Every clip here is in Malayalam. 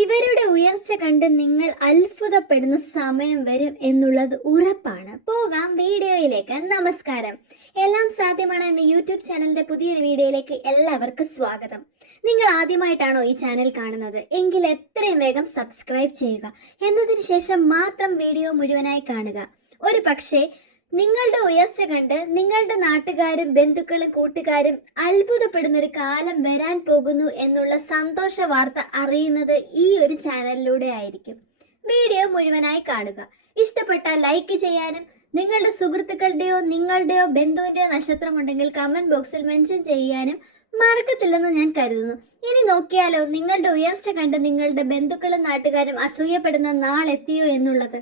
ഇവരുടെ ഉയർച്ച കണ്ട് നിങ്ങൾ അത്ഭുതപ്പെടുന്ന സമയം വരും എന്നുള്ളത് ഉറപ്പാണ്. പോകാം വീഡിയോയിലേക്ക്. നമസ്കാരം. എല്ലാം സാധ്യമാണ് എന്ന യൂട്യൂബ് ചാനലിന്റെ പുതിയൊരു വീഡിയോയിലേക്ക് എല്ലാവർക്കും സ്വാഗതം. നിങ്ങൾ ആദ്യമായിട്ടാണോ ഈ ചാനൽ കാണുന്നത് എങ്കിൽ എത്രയും വേഗം സബ്സ്ക്രൈബ് ചെയ്യുക. എന്നതിന് ശേഷം മാത്രം വീഡിയോ മുഴുവനായി കാണുക. ഒരു പക്ഷേ നിങ്ങളുടെ ഉയർച്ച കണ്ട് നിങ്ങളുടെ നാട്ടുകാരും ബന്ധുക്കളും കൂട്ടുകാരും അത്ഭുതപ്പെടുന്ന ഒരു കാലം വരാൻ പോകുന്നു എന്നുള്ള സന്തോഷ വാർത്ത അറിയുന്നത് ഈ ഒരു ചാനലിലൂടെ ആയിരിക്കും. വീഡിയോ മുഴുവനായി കാണുക. ഇഷ്ടപ്പെട്ടാൽ ലൈക്ക് ചെയ്യാനും നിങ്ങളുടെ സുഹൃത്തുക്കളുടെയോ നിങ്ങളുടെയോ ബന്ധുവിന്റെയോ നക്ഷത്രം ഉണ്ടെങ്കിൽ കമന്റ് ബോക്സിൽ മെൻഷൻ ചെയ്യാനും മറക്കത്തില്ലെന്ന് ഞാൻ കരുതുന്നു. ഇനി നോക്കിയാലോ നിങ്ങളുടെ ഉയർച്ച കണ്ട് നിങ്ങളുടെ ബന്ധുക്കളും നാട്ടുകാരും അസൂയപ്പെടുന്ന നാളെത്തിയോ എന്നുള്ളത്.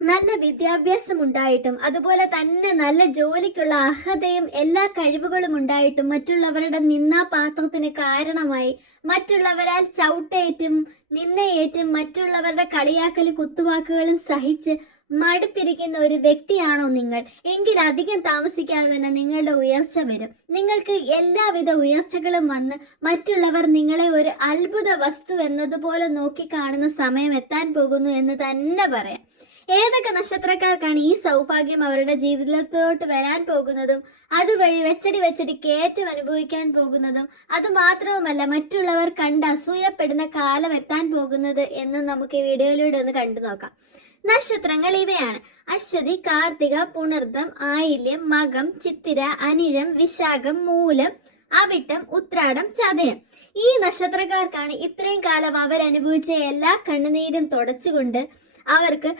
നല്ല വിദ്യാഭ്യാസം ഉണ്ടായിട്ടും അതുപോലെ തന്നെ നല്ല ജോലിക്കുള്ള അർഹതയും എല്ലാ കഴിവുകളും ഉണ്ടായിട്ടും മറ്റുള്ളവരുടെ നിന്നാപാത്രത്തിന് കാരണമായി മറ്റുള്ളവരാൽ ചവിട്ടേറ്റും നിന്നയേറ്റും മറ്റുള്ളവരുടെ കളിയാക്കൽ കുത്തുവാക്കുകളും സഹിച്ച് മടുത്തിരിക്കുന്ന ഒരു വ്യക്തിയാണോ നിങ്ങൾ എങ്കിൽ അധികം താമസിക്കാതെ തന്നെ നിങ്ങളുടെ ഉയർച്ച വരും. നിങ്ങൾക്ക് എല്ലാവിധ ഉയർച്ചകളും വന്ന് മറ്റുള്ളവർ നിങ്ങളെ ഒരു അത്ഭുത വസ്തു എന്നതുപോലെ നോക്കി കാണുന്ന സമയം എത്താൻ പോകുന്നു എന്ന് തന്നെ പറയാം. ഏതൊക്കെ നക്ഷത്രക്കാർക്കാണ് ഈ സൗഭാഗ്യം അവരുടെ ജീവിതത്തിലോട്ട് വരാൻ പോകുന്നതും അതുവഴി വെച്ചടി കയറ്റം അനുഭവിക്കാൻ പോകുന്നതും അതുമാത്രവുമല്ല മറ്റുള്ളവർ കണ്ട് അസൂയപ്പെടുന്ന കാലം എത്താൻ പോകുന്നത് എന്നും നമുക്ക് ഈ വീഡിയോയിലൂടെ ഒന്ന് കണ്ടു നോക്കാം. നക്ഷത്രങ്ങൾ ഇവയാണ്: അശ്വതി, കാർത്തിക, പുണർദം, ആയില്യം, മകം, ചിത്തിര, അനിഴം, വിശാഖം, മൂലം, അവിട്ടം, ഉത്രാടം, ചതയം. ഈ നക്ഷത്രക്കാർക്കാണ് ഇത്രയും കാലം അവരനുഭവിച്ച എല്ലാ കണ്ണുനീരും തുടച്ചുകൊണ്ട് അവർക്ക്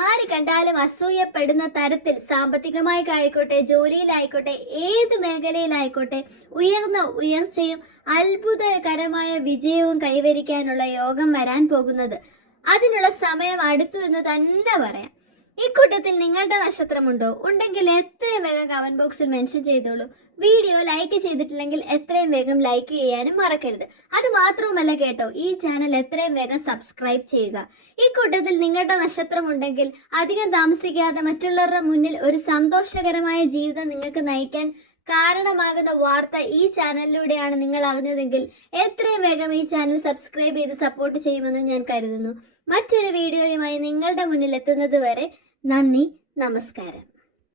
ആര് കണ്ടാലും അസൂയപ്പെടുന്ന തരത്തിൽ സാമ്പത്തികമായിക്കോട്ടെ ജോലിയിലായിക്കോട്ടെ ഏത് മേഖലയിലായിക്കോട്ടെ ഉയർന്ന ഉയർച്ചയും അത്ഭുതകരമായ വിജയവും കൈവരിക്കാനുള്ള യോഗം വരാൻ പോകുന്നത്. അതിനുള്ള സമയം അടുത്തു എന്ന് തന്നെ പറയാം. ഇക്കൂട്ടത്തിൽ നിങ്ങളുടെ നക്ഷത്രമുണ്ടോ? ഉണ്ടെങ്കിൽ എത്രയും വേഗം കമന്റ് ബോക്സിൽ മെൻഷൻ ചെയ്തോളൂ. വീഡിയോ ലൈക്ക് ചെയ്തിട്ടില്ലെങ്കിൽ എത്രയും വേഗം ലൈക്ക് ചെയ്യാനും മറക്കരുത്. അത് മാത്രവുമല്ല കേട്ടോ, ഈ ചാനൽ എത്രയും വേഗം സബ്സ്ക്രൈബ് ചെയ്യുക. ഈ കൂട്ടത്തിൽ നിങ്ങളുടെ നക്ഷത്രം ഉണ്ടെങ്കിൽ അധികം താമസിക്കാതെ മറ്റുള്ളവരുടെ മുന്നിൽ ഒരു സന്തോഷകരമായ ജീവിതം നിങ്ങൾക്ക് നയിക്കാൻ കാരണമാകുന്ന വാർത്ത ഈ ചാനലിലൂടെയാണ് നിങ്ങൾ അറിഞ്ഞതെങ്കിൽ എത്രയും വേഗം ഈ ചാനൽ സബ്സ്ക്രൈബ് ചെയ്ത് സപ്പോർട്ട് ചെയ്യുമെന്ന് ഞാൻ കരുതുന്നു. മറ്റൊരു വീഡിയോയുമായി നിങ്ങളുടെ മുന്നിൽ എത്തുന്നത് വരെ നന്ദി, നമസ്കാരം.